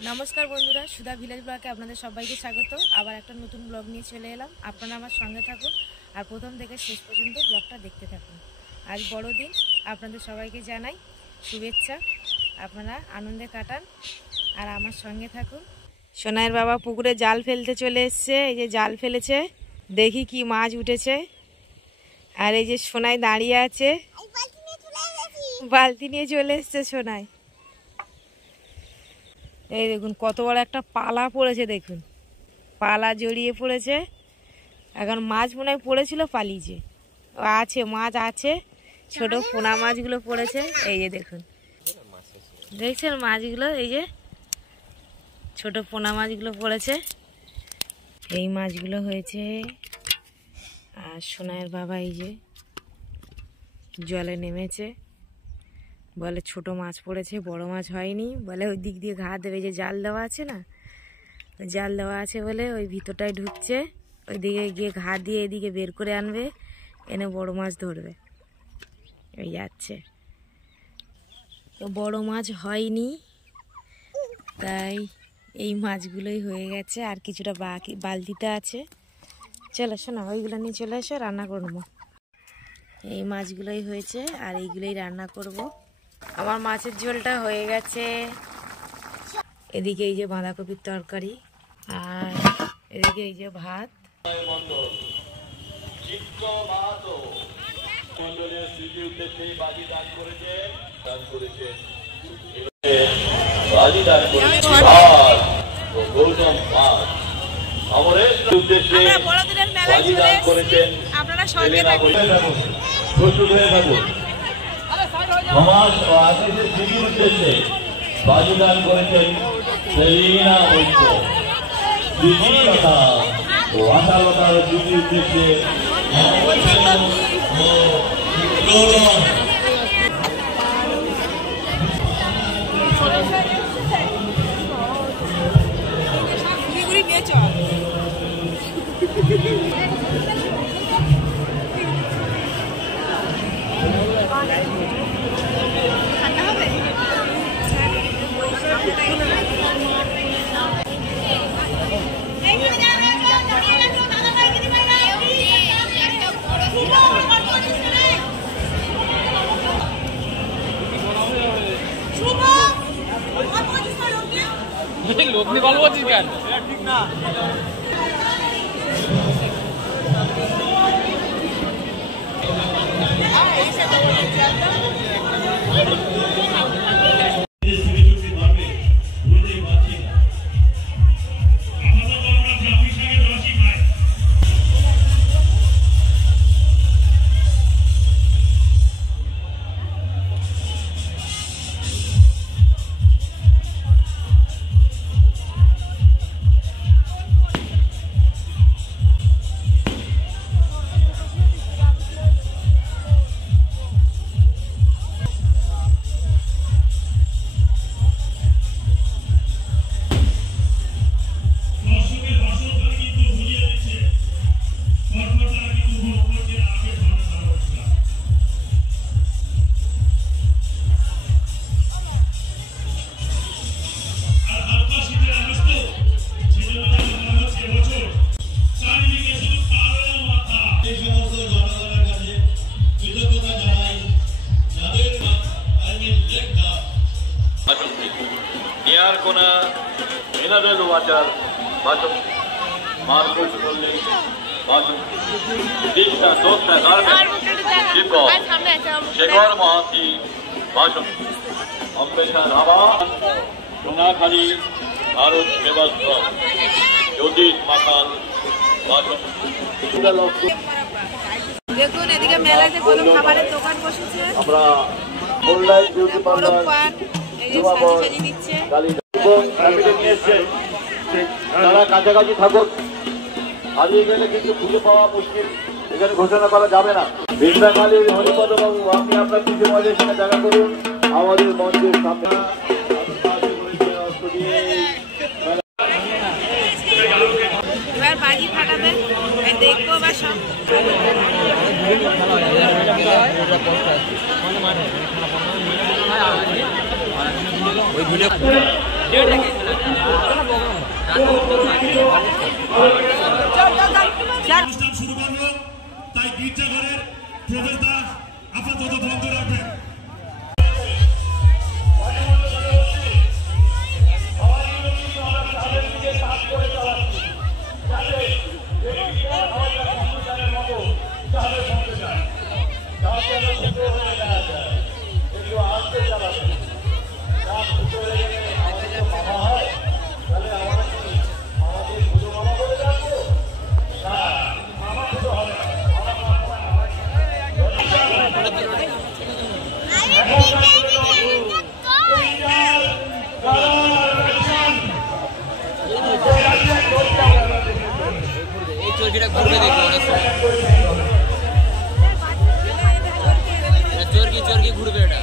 নমস্কার বন্ধুরা, সুধা ভিলেজ ব্লগে আপনাদের সবাইকে স্বাগত। আবার একটা নতুন ব্লগ নিয়ে চলে এলাম। আপনারা আমার সঙ্গে থাকুন আর প্রথম থেকে শেষ পর্যন্ত ব্লগটা দেখতে থাকুন। আজ বড়দিন, আপনাদের সবাইকে জানাই শুভেচ্ছা। আপনারা আনন্দে কাটান আর আমার সঙ্গে থাকুন। সোনাইয়ের বাবা পুকুরে জাল ফেলতে চলে এসছে। এই যে জাল ফেলেছে, দেখি কি মাছ উঠেছে। আর এই যে সোনাই দাঁড়িয়ে আছে, বালতি নিয়ে চলে এসছে সোনাই। এই দেখুন কত বড় একটা পালা পড়েছে, দেখুন পালা জড়িয়ে পড়েছে। এখন মাছ মনে হয় পড়েছিল, পালিয়েছে। আছে মাছ আছে, ছোট পোনা মাছগুলো পড়েছে। এই যে দেখুন, দেখছেন মাছগুলো, এই যে ছোট পোনা মাছগুলো পড়েছে। এই মাছগুলো হয়েছে। আর সোনাইয়ের বাবা এই যে জলে নেমেছে, বলে ছোট মাছ পড়েছে, বড় মাছ হয়নি। বলে ওই দিক দিয়ে ঘা দেবে, যে জাল দেওয়া আছে না, জাল দেওয়া আছে বলে ওই ভিতরটায় ঢুকছে। ওই দিকে গিয়ে ঘা দিয়ে এদিকে বের করে আনবে, এনে বড় মাছ ধরবে। ওই যাচ্ছে, তো বড় মাছ হয়নি, তাই এই মাছগুলোই হয়ে গেছে। আর কিছুটা বাকি বালতিতে আছে। চলো শোনা, ওইগুলো নিয়ে চলে এসো, রান্না করবো। এই মাছগুলোই হয়েছে আর এইগুলোই রান্না করব। আমার মাছের ঝোলটা হয়ে গেছে। এদিকে এই যে বাঁধাকপির তরকারি, আর এদিকে এই যে ভাত। বড়দিনের মেলায় চলে এসেছি, আপনারা সঙ্গে থাকুন। সমাজ ও আদেশের স্মৃতির উদ্দেশ্যে বাজিদান করেছেন সেলিনা ঐক্য, সৃজনশীলতা ও আশালতার স্মৃতির উদ্দেশ্যে লোক নিয়ে গল্প করছিস কেন? ঠিক না। মিনারেল ওয়াটার বাথরুম, মার্কেট করলেই বাথরুম, দীক্ষা দোষা শেখর মহাতি বাসন, অম্বেশার হাবা, সোনাখালী ভারত সেবাশ্রম, জ্যোতিষ মাকাল বাসন। দেখুন এদিকে মেলাতে কত খাবারের দোকান বসেছে। আমরা অনলাইন বিউটি পার্লার তারা কাছাকাছি থাকুন, হারিয়ে গেলে কিন্তু খুঁজে পাওয়া মুশকিল, এখানে ঘোষণা করা যাবে না। বিদ্যাকালীর হরিপদ বাবু, আপনি আপনার কিছু মজা সেখানে দেখা করুন আমাদের মঞ্চের সামনে। এবার বাজি ফাটাবেন, দেখবো বা সব ওই ভিডিও অনুষ্ঠান শুরু করলো, তাই গির্জাঘরের প্রবেশদ্বার আপাতত বন্ধ রাখবেন। এই চর্কিটা ঘুরবে দেখবো অনেক সময়। চর্কি ঘুরবে এটা।